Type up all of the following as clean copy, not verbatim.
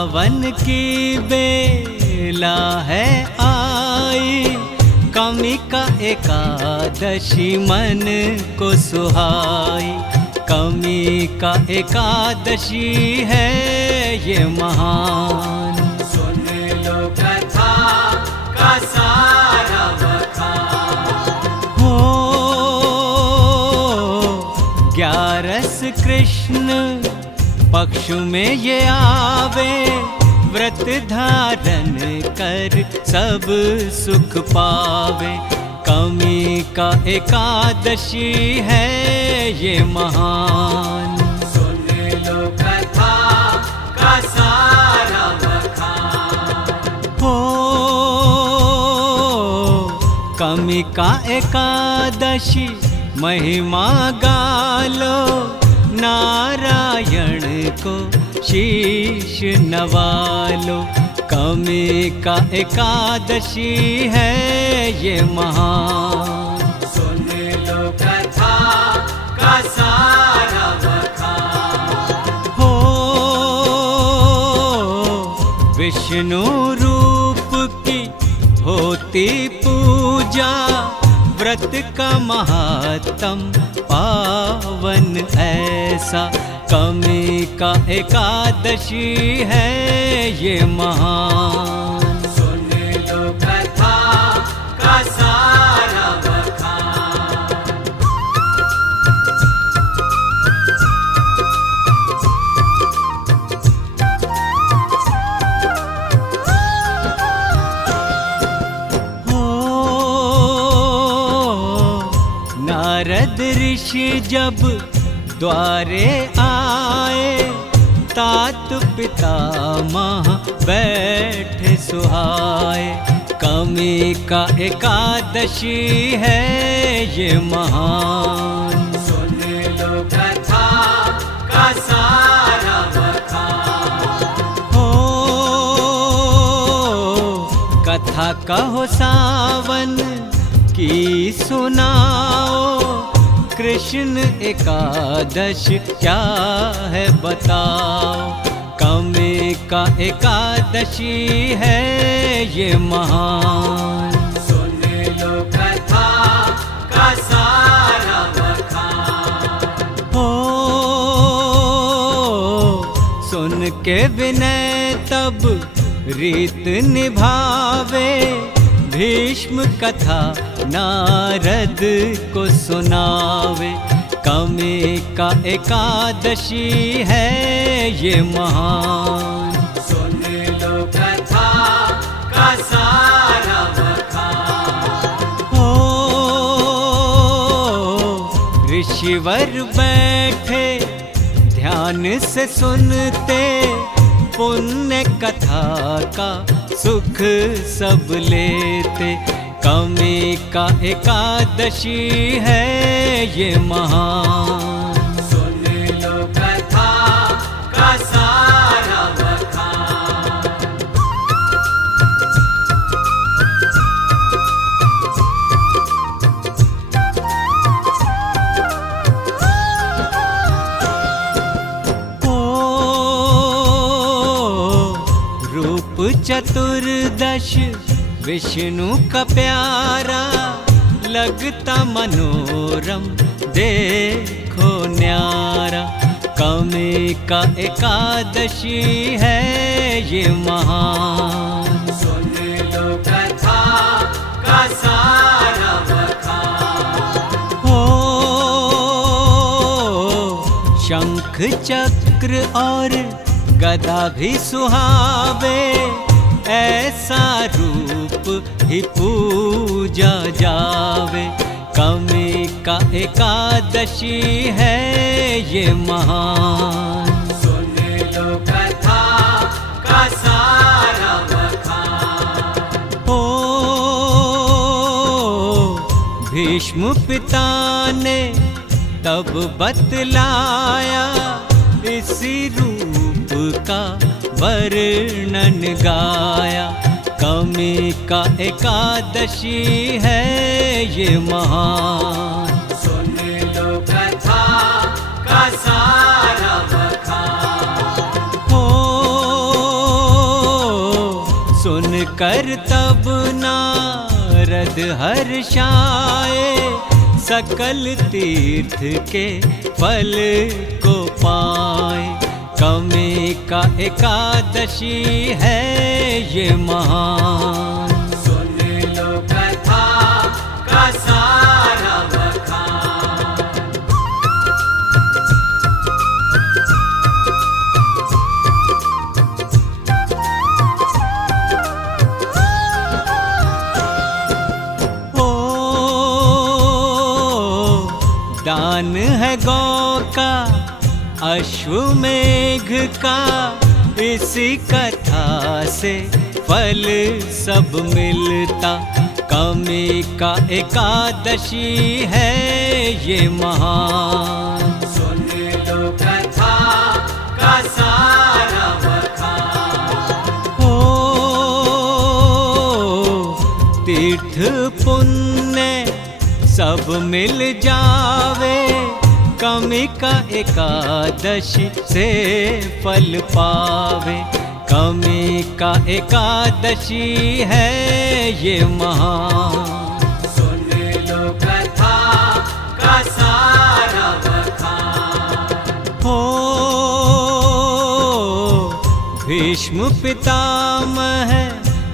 सावन की बेला है आई, कमी का एकादशी मन को सुहाई। कमी का एकादशी है ये महान, सुन लो कथा का सारा बखान। हो 11 कृष्ण पक्ष में ये आवे, व्रत धारण कर सब सुख पावे। कमी का एकादशी है ये महान, सुन लो कथा का सारा बखान। हो कमी का एकादशी महिमा गालो, नारायण को शीश नवालो। कमी का एकादशी है ये महान, सुन लो कथा का सारा बखान। हो विष्णु रूप की होती पूजा, व्रत का महत्तम पावन ऐसा। कमी का एकादशी है ये महान, सुन लो कथा का सारा बखान। हो नारद ऋषि जब द्वारे आए, तात पितामह बैठे सुहाए। कमी का एकादशी है ये महान, सुन लो कथा का सारा बखान। हो कथा कहो सावन की सुनाओ, कृष्ण एकादश क्या है बताओ। कमी का एकादशी है ये महान, सुन लो कथा का सारा बखान। हो सुन के विनय तब रीत निभावे, भीष्म कथा नारद को सुनावे। कमी का एकादशी है ये महान, सुन लो कथा का सारा बखान। हो ऋषिवर बैठे ध्यान से सुनते, पुण्य कथा का सुख सब लेते। कमी का एकादशी है ये महान, सुन लो कथा का सारा बखान। हो रूप चतुर्दश विष्णु का प्यारा, लगता मनोरम देखो न्यारा। कमी का एकादशी है ये महान, सुन लो कथा का सारा बखान। हो शंख चक्र और गदा भी सुहावे, ऐसा रूप ही पूजा जावे। कमी का एकादशी है ये महान, सुन लो कथा का सारा बखान। हो भीष्म पिता ने तब बतलाया, इसी रूप का वर्णन गाया। कमी का एकादशी है ये महान, सुन लो कथा का सारा बखान। हो कर तब नारद हर्षाए, सकल तीर्थ के फल को पाए। कमी का एकादशी है ये महान, सुन लो कथा का सारा बखान। दान है गौ का अश्वमेघ का, इसी कथा से फल सब मिलता। कमी का एकादशी है ये महान, सुन लो कथा का सारा बखान। हो तीर्थ पुण्य सब मिल जावे, कमी का एकादशी से फल पावे। कमी का एकादशी है ये महान, सुन लो कथा का सारा बखान। हो भीष्म पितामह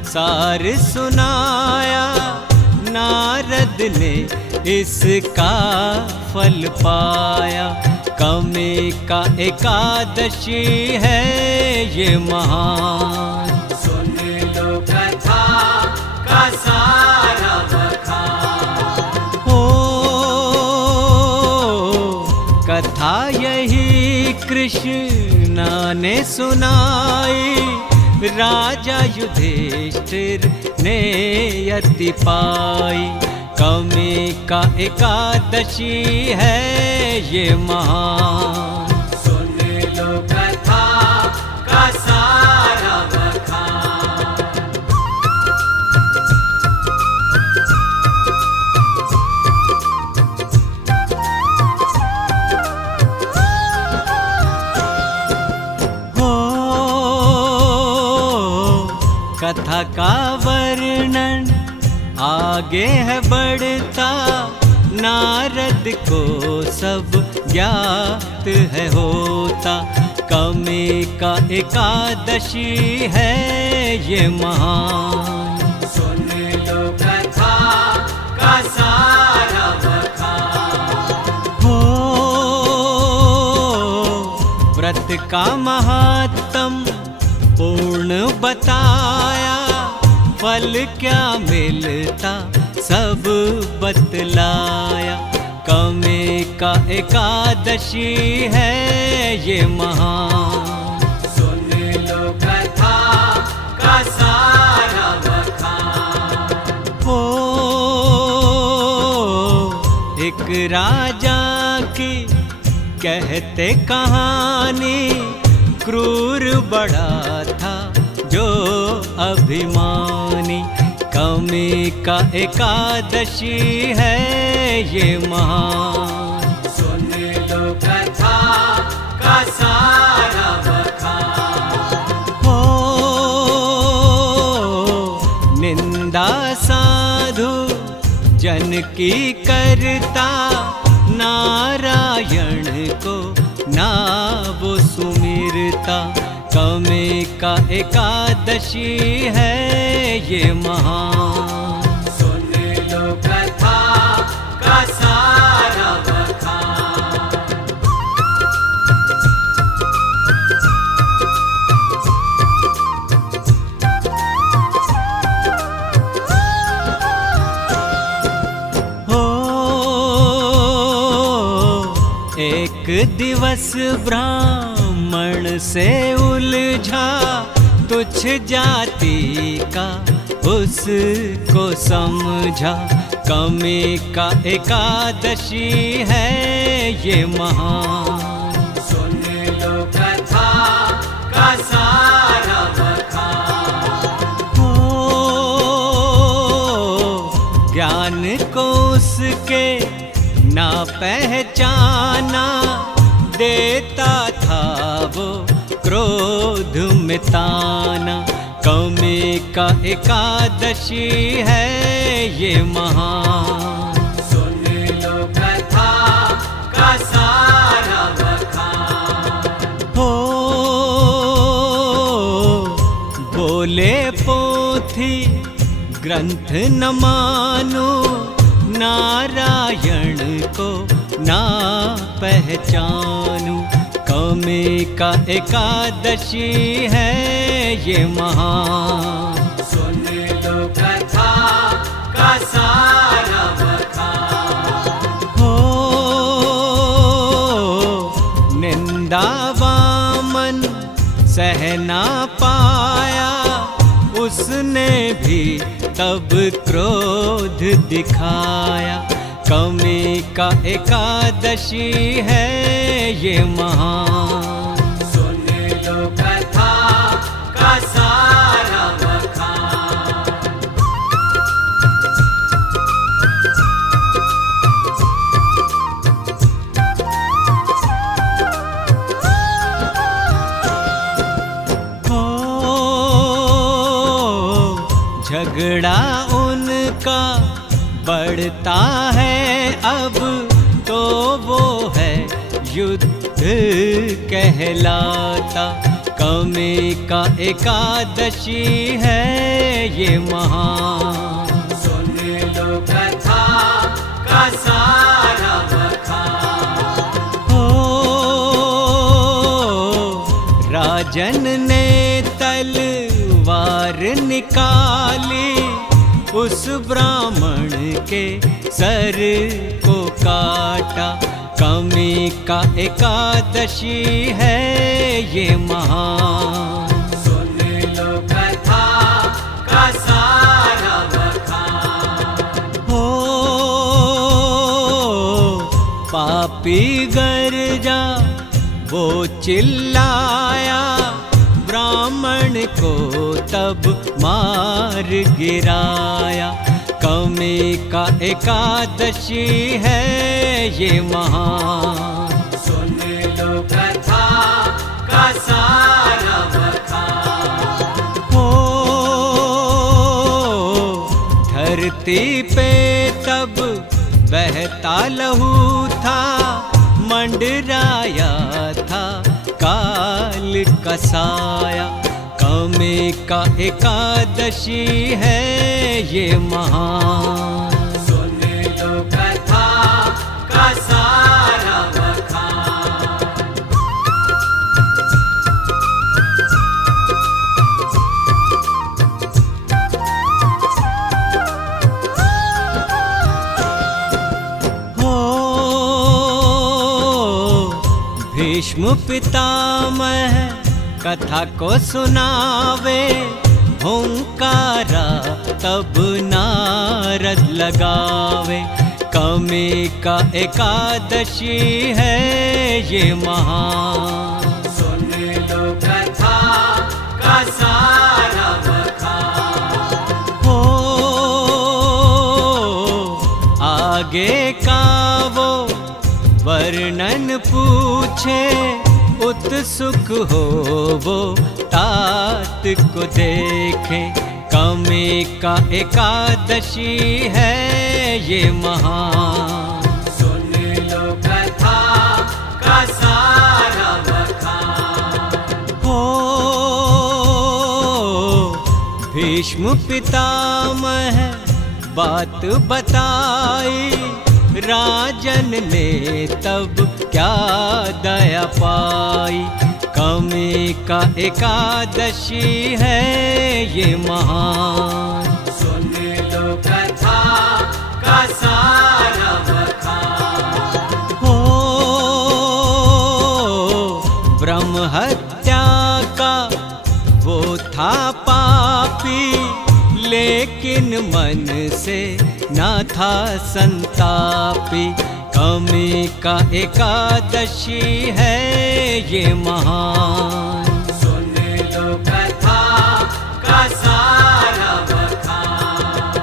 सार सुनाया, नारद ने इसका फल पाया। कमी का एकादशी है ये महान, सुन लो कथा का सारा बखान। हो कथा यही कृष्ण ने सुनाई, राजा युधिष्ठिर ने यति पाई। कमी का एकादशी है ये महान, सुन लो कथा का सारा बखान। हो कथा का वर्णन आगे है बढ़ता, नारद को सब ज्ञात है होता। कमी का एकादशी है ये महान, सुन लो कथा का सारा बखान। हो व्रत का महात्म पूर्ण बताया, फल क्या मिलता सब बतलाया। कमी का एकादशी है ये महान, सुन लो कथा का सारा बखान। हो एक राजा की कहते कहानी, क्रूर बड़ा था जो अभिमानी। कमी का एकादशी है ये महान, सुन लो कथा का सारा बखान। हो निंदा साधु जन की करता, नारायण को ना वो सुमिरता। कमी का एकादशी है ये महान, सुन लो कथा का सारा बखान। हो एक दिवस ब्राह्मण से उलझा, तुच्छ जाति का उसको समझा। कमी का एकादशी है ये महान, सुन लो कथा का सारा बखान। हो ज्ञान को उसके ना पहचाना, देता था वो क्रोध में ताना। कौमी का एकादशी है ये महान। सुन लो कथा का सारा बखान। हो बोले पोथी ग्रंथ न मानो, नारायण को ना पहचानू। कौमी का एकादशी है ये महान। सुन लो कथा का सारा बखान। हो निंदा वामन सह ना पाया, उसने भी तब क्रोध दिखाया। कौमी का एकादशी है ये महान। सुन लो कथा का सारा बखान। हो झगड़ा उनका बढ़ता है अब, तो वो है युद्ध कहलाता। कौमी का एकादशी है ये महान। सुन लो कथा का सारा बखान। हो राजन ने तलवार निकाली, उस ब्राह्मण के सर को काटा। कौमी का एकादशी है ये महान। सुन लो कथा का सारा बखान। हो पापी गर्जा वो चिल्लाया, ब्राह्मण को तब मार गिराया। कौमी का एकादशी है ये महान। सुन लो कथा का सारा बखान। हो धरती पे तब बहता लहू था, मंडराया था काल कसाया। कौमी का एकादशी है ये महान। सुन लो कथा का सारा बखान। हो भीष्म पितामह कथा को सुनावे, हुंकारा तब नारद लगावे। कौमी का एकादशी है ये महान। सुन लो कथा का सारा बखान। हो आगे का वो वर्णन पूछे, उत्सुक हो वो तात को देखे। कौमी का एकादशी है ये महान। सुन लो कथा का सारा बखान। हो भीष्म पितामह बात बताई, राजन ने तब क्या दया पाई। कौमी का एकादशी है ये महान। सुन लो कथा का सारा बखान। हो ब्रह्म हत्या का वो था पापी, लेकिन मन से न था संतापी। कौमी का एकादशी है ये महान। सुन लो कथा का सारा बखान।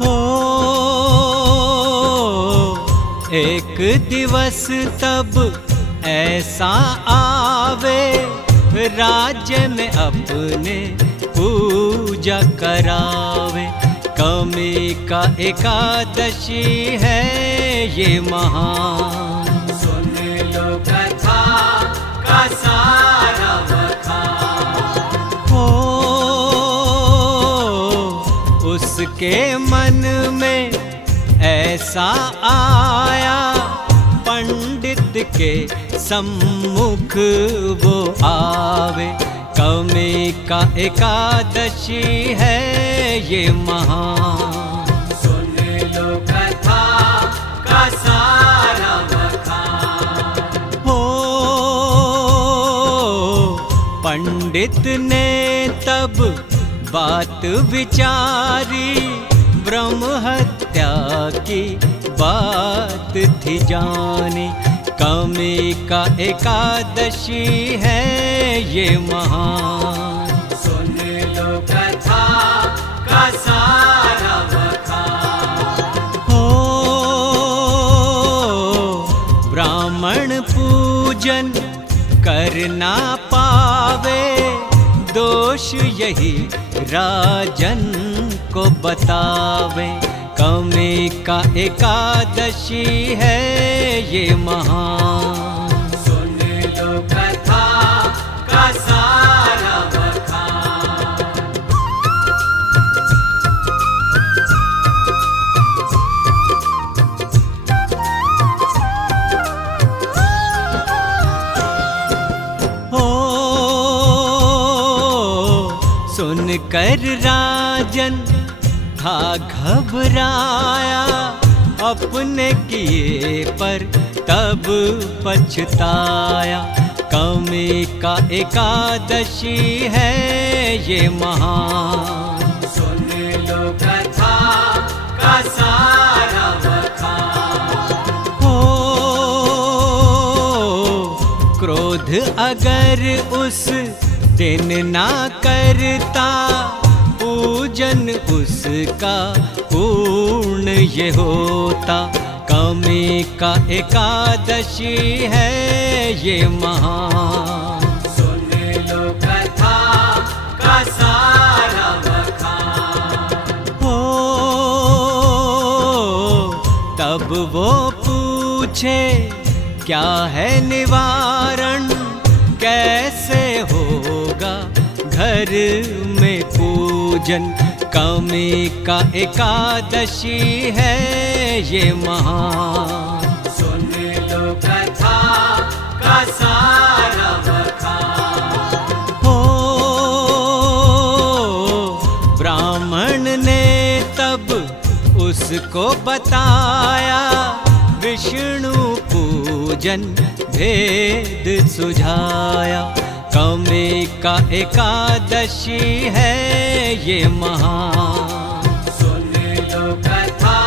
हो एक दिवस तब ऐसा आवे, राज्य में अपने पूजा करावे। कमी का एकादशी है ये महान, सुन लो कथा का सारा बखान। हो उसके मन में ऐसा आया, पंडित के सम्मुख वो आवे। कमी का एकादशी है ये महान, सुन लो कथा का सारा बखान। हो पंडित ने तब बात विचारी, ब्रह्म हत्या की बात थी जानी। कमी का एकादशी है ये महान, सुन लो कथा का सारा बखान। हो ब्राह्मण पूजन करना पावे, दोष यही राजन को बतावे। कमी का एकादशी है ये महान, सुन लो कथा का सारा बखान। हो सुनकर राजन था घबराया, अपने किए पर तब पछताया। कमी का एकादशी है ये महान, सुन लो कथा का सारा बखान। हो क्रोध अगर उस दिन ना करता, पूजन उसका पूर्ण ये होता। कमी का एकादशी है ये महान, सुन लो कथा का सारा बखान। हो तब वो पूछे क्या है निवारण, कैसे होगा घर में पूजन। कमी का एकादशी है ये महान, सुन लो कथा का सारा बखान। हो ब्राह्मण ने तब उसको बताया, विष्णु पूजन भेद सुझाया। कमी का एकादशी है ये महान, सुन लो कथा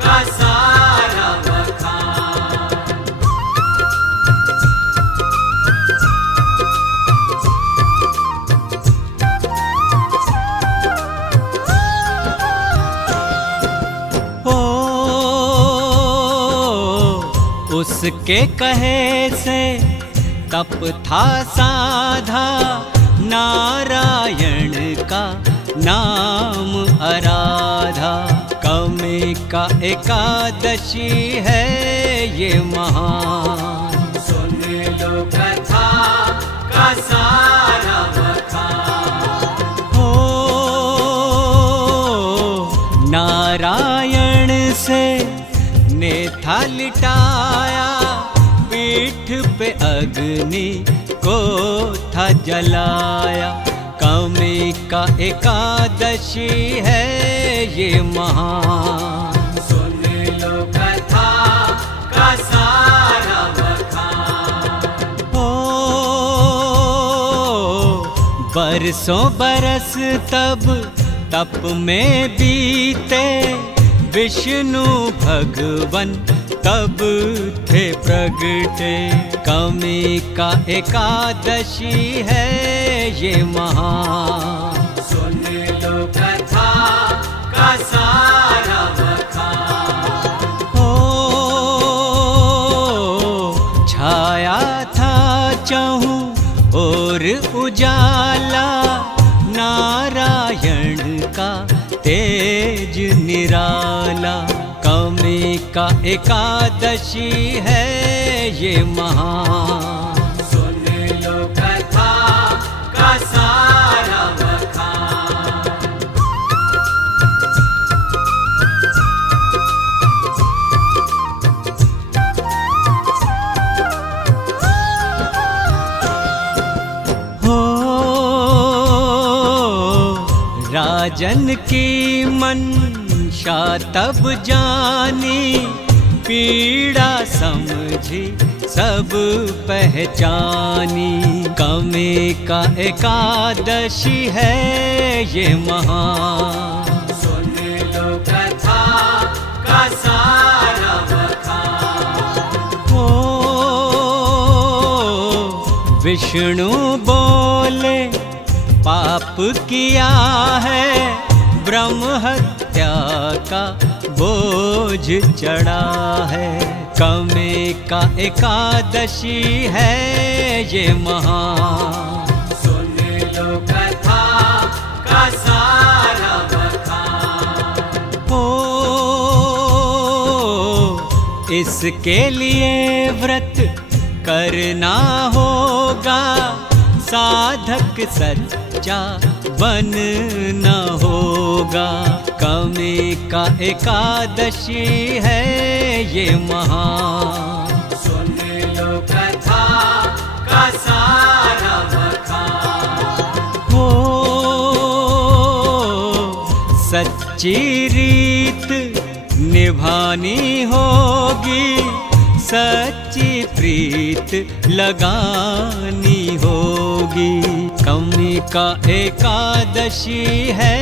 का सारा बखान। हो उसके कहे से तप था साधा, नारायण का नाम आराधा। कमी का एकादशी है ये महान, सुन लो कथा का सारा बखान। हो नारायण से नेथा लिटाया, पीठ पे अग्नि को था जलाया। कमी का एकादशी है ये महान, सुन लो कथा का सारा बखान। हो बरसों बरस तब तप में बीते, विष्णु भगवन तब थे प्रगटे। कमी का एकादशी है ये महान, सुन लो कथा का सारा बखान। हो उजाला नारायण का तेज निराला। कमी का एकादशी है ये महान, सुन लो कथा का सारा बखान। हो राजन की मंशा तब जानी, पीड़ा समझी सब पहचानी। कमी का एकादशी है ये महान, सुन लो कथा का सारा बखान। हो विष्णु बोले पाप किया है, ब्रह्म हत्या का बोझ चढ़ा है। कमी का एकादशी है ये महान, सुन लो कथा का सारा बखान। हो इसके लिए व्रत करना होगा, साधक सच्चा बनना होगा। कमी का एकादशी है ये महान, सुन लो कथा का सारा बखान। हो सच्ची रीत निभानी होगी, सच्ची प्रीत लगानी होगी। कमी का एकादशी है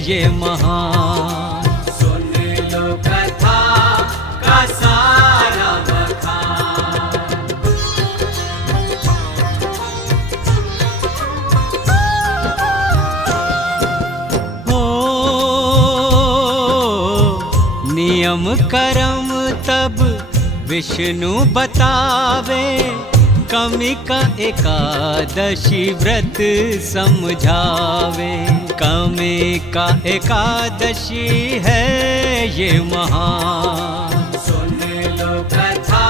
ये महान, सुन लो कथा का सारा बखान। हो नियम कर्म तब विष्णु बतावे, कमी का एकादशी व्रत समझावे। कमी का एकादशी है ये महान, सुन लो कथा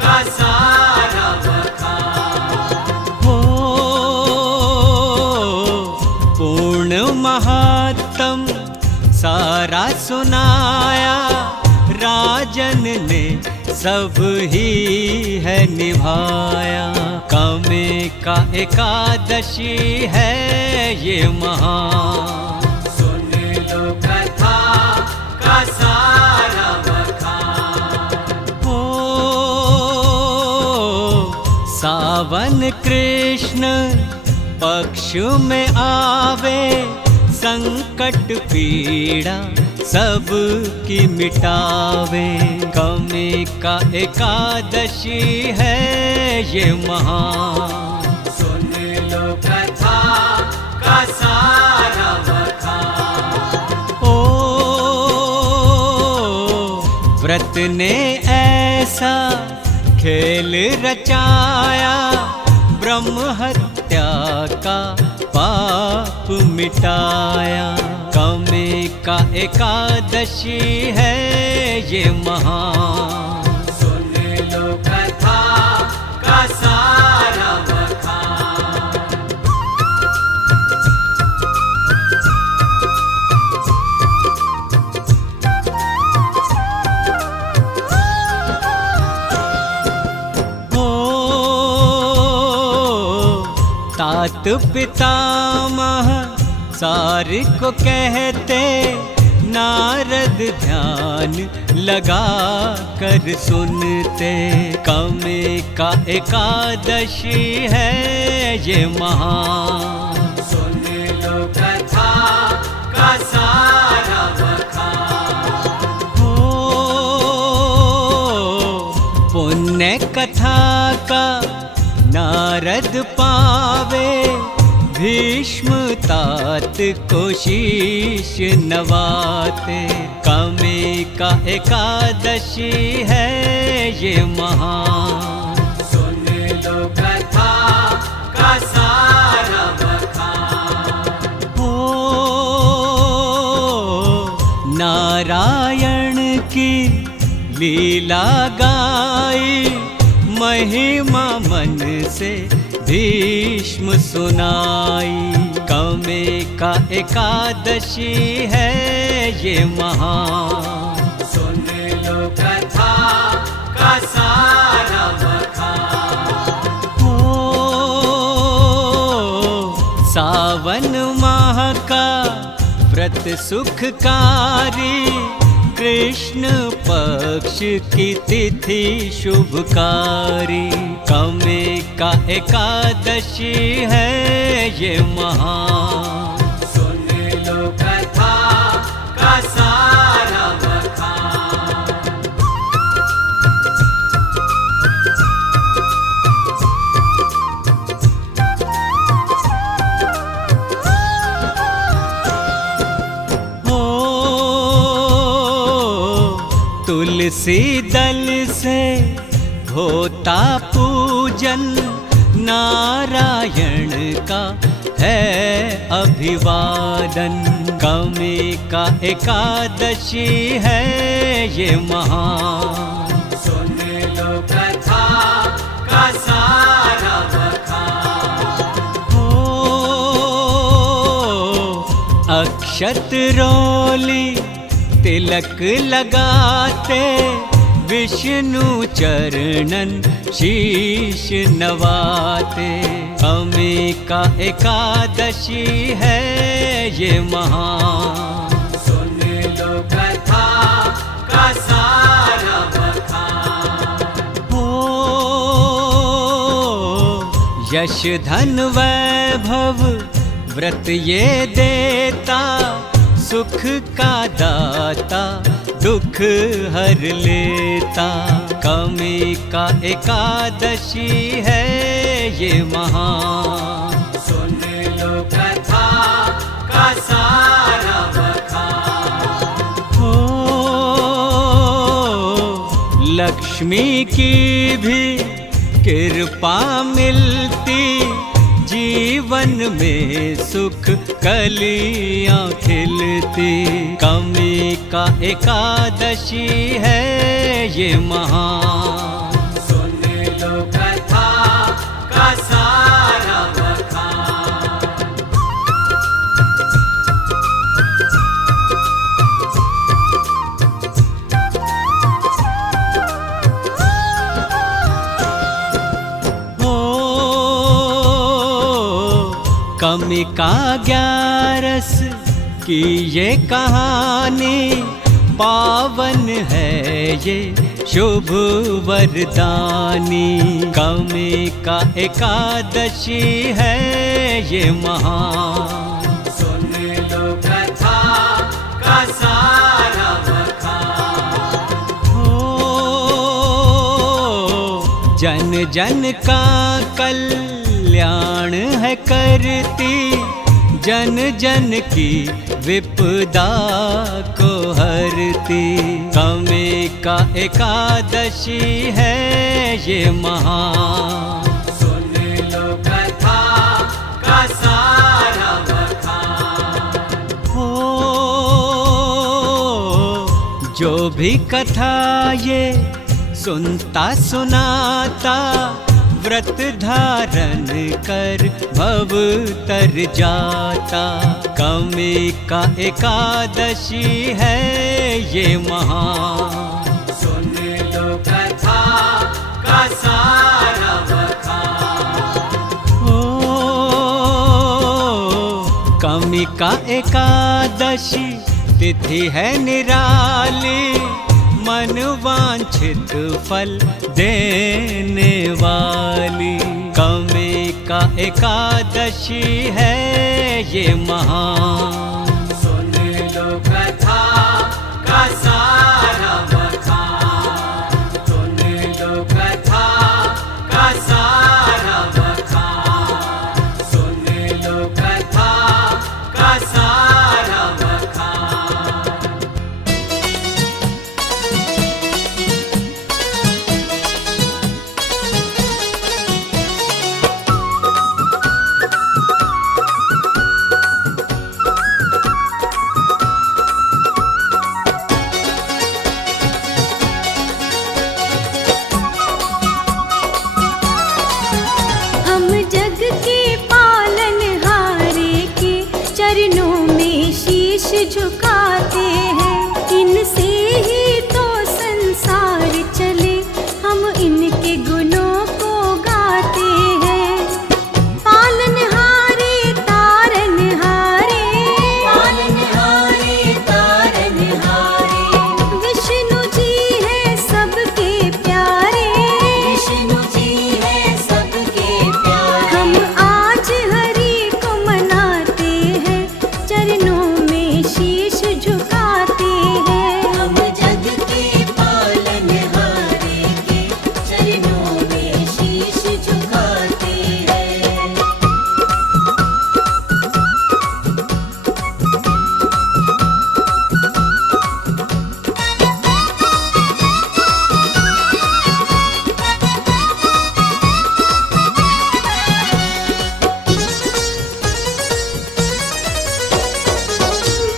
का सारा बखान। हो पूर्ण महात्म सारा सुनाया, राजन ने सब ही है निभाया। कमी का एकादशी है ये महान, सुन लो कथा का सारा बखान। हो सावन कृष्ण पक्ष में आवे, संकट पीड़ा सब की मिटावे। कमी का एकादशी है ये महान, सुन लो कथा का सारा बखान। ओ व्रत ने ऐसा खेल रचाया, ब्रह्म हत्या का पाप मिटाया। कमी का एकादशी है ये महान, सुन लो कथा का सारा बखान। हो तात पितामह सारे को कहते, नारद ध्यान लगा कर सुनते। कमी का एकादशी है ये महान, सुन लो कथा का सारा बखान। हो पुण्य कथा का नारद पावे, भीष्म तात को शीश नवाते। कमी का एकादशी है ये महान, सुन लो कथा का नारायण की लीला गाई, महिमा मन से भीष्म सुनाई। कमे का एकादशी है ये महान, सुन लो कथा का सारा बखान। सावन माह का व्रत सुखकारी, कृष्ण पक्ष की तिथि शुभकारी। कमे का एकादशी है ये महान, सुन लो कथा का सारा बखान। तुलसी दल से होता पूजन, नारायण का है अभिवादन। कमे का एकादशी है ये महान, सुन लो कथा का सारा बखान। अक्षत रोली तिलक लगाते, विष्णु चरणन शीश नवाते। कमे का एकादशी है ये महान, सुन लो कथा का सारा बखान। यश धन वैभव व्रत ये देता, सुख का दाता दुख हर लेता। कमे का एकादशी है ये महान, सुन लो कथा का सारा बखान। लक्ष्मी की भी कृपा मिलती, जीवन में सुख कलियां खिलती। कमे का एकादशी है ये महान, सुन लो कथा का सारा बखान। कमी का ग्यारस की ये कहानी, पावन है ये शुभ वरदानी। कमी का एकादशी है ये महान, सुन लो कथा का सारा बखान। जन जन का कल्याण है करती, जन जन की विपदा को हरती। कमे का एकादशी है ये महान, सुन लो कथा का सारा बखान। जो भी कथा ये सुनता सुनाता, व्रत धारण कर भव तर जाता। कमे का एकादशी है ये महान, सुन लो कथा का सारा बखान। कमी का एकादशी तिथि है निराली, मन वांछित फल देने वाली। कमे का एकादशी है ये महान, सुन लो कथा का सारा बखान। सुन लो कथा का सारा बखान। सुन लो कथा का सारा बखान। झुकाते हैं। इनसे ही तो संसार चले, हम इनके गुणों को गाते हैं। पालनहारे तारनहारे, पालनहारे तारनहारे, विष्णु जी है सबके प्यारे। विष्णु जी है सबके प्यारे। हम आज हरि को मनाते हैं, चरणों में शीश झुकाते हैं। हम जग के पालनहारे के चरणों में शीश झुकाते हैं।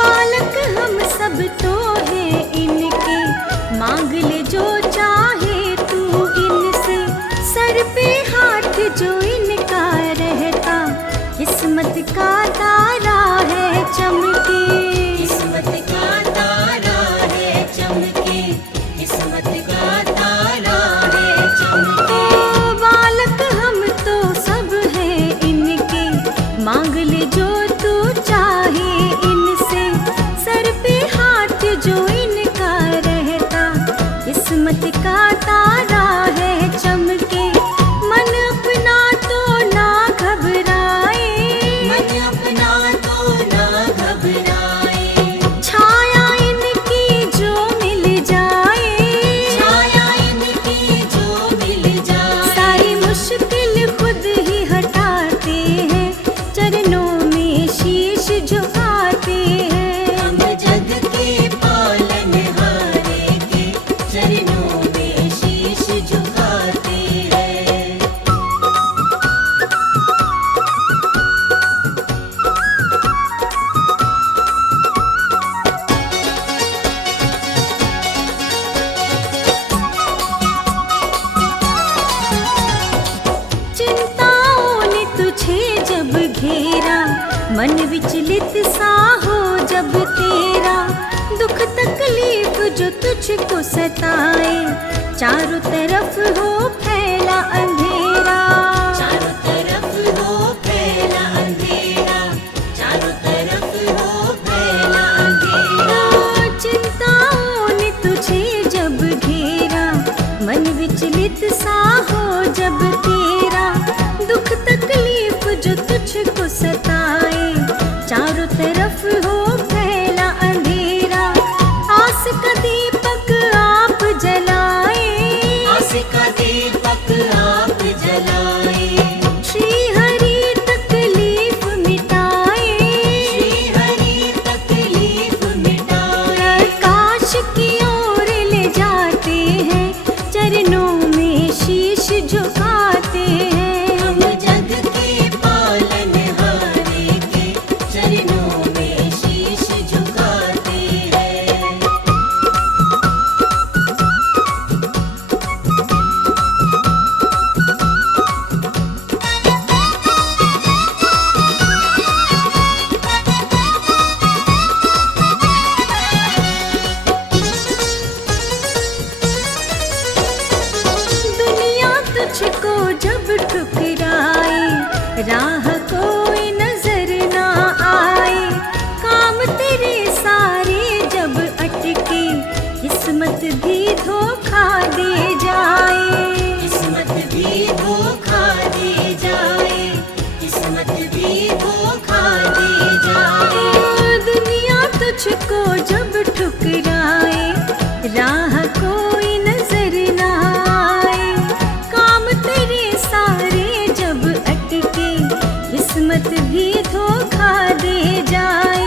बालक हम सब तो हैं इनके, मांग ले जो चाहे तू इनसे। सर पे हाथ जो इनका रहता, किस्मत का तारा है चमके। किस्मत का तारा है चमके, किस्मत का तारा है चमके। ओ बालक हम तो सब हैं इनके, मांग ले जो तू चाहे इनसे। सर पे हाथ जो इनका रहता, किस्मत का तारा है चमके। मन अपना तो ना घबराए, मन अपना तो ना घबराए। छाया इनकी जो मिल जाए, छाया इनकी जो मिल जाए। सारी मुश्किल खुद ही हटाते हैं, चरणों में शीश झुकाते हैं। हम जग के पालनहारे के चरणों में शीश झुकाते हैं। चिंताओं ने तुझे जब घेरा, मन विचलित सा हो जब तेरा। दुख तकलीफ जो तुझको सताए, चारों तरफ हो फैला अंधेरा। चारों तरफ हो फैला अंधेरा, चारों तरफ हो फैला अंधेरा। चिंताओं ने तुझे जब घेरा, मन विचलित सा हो जब तेरा। दुख तकलीफ जो तुझको सताए, चारों तरफ हो फैला अंधेरा। आस का दीपक आप जलाए, आस का दीपक आप जलाए। श्री हरि तकलीफ मिटाए। श्री हरि तकलीफ मिटाए। प्रकाश की ओर ले जाते हैं, चरणों में शीश झुकाते हैं। हम जग के पालनहारे के चरणों में शीश झुकाते हैं। दुनिया तुझको जब ठुकराए, राह कोई नजर ना आए। काम तेरे सारे जब अटके, किस्मत भी धोखा दे जाए। किस्मत भी धोखा दे जाए। किस्मत भी धोखा दे जाए। दुनिया तुझको जब ठुकराए, राह कोई नजर ना आए। काम तेरे सारे जब अटके, किस्मत भी धोखा दे जाए।